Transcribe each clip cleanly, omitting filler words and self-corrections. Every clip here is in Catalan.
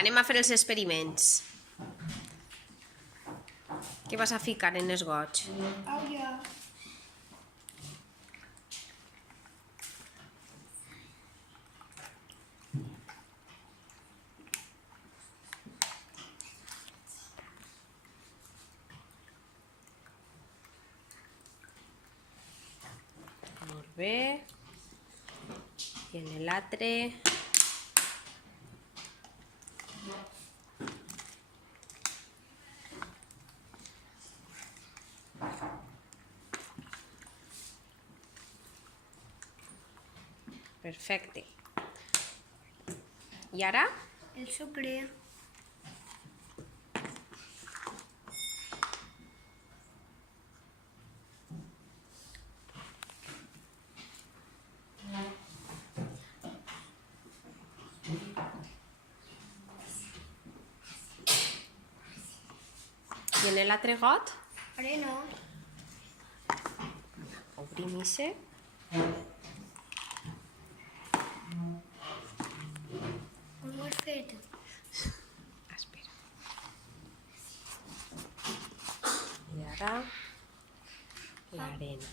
Anem a fer els experiments. Què vas a ficar en els gots? Olla. Molt bé. I en l'altre... Perfecte. I ara? El sucre. I en l'altre got? Arena. Obrim ixe. Com ho has fet? Espera. I ara... l'arena.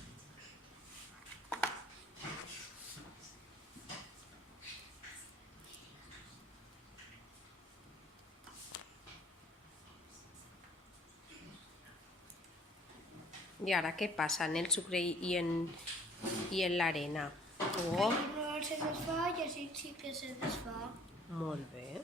I ara què passa en el sucre i en l'arena? Oh, No se desfà i així sí que se desfà. molt bé.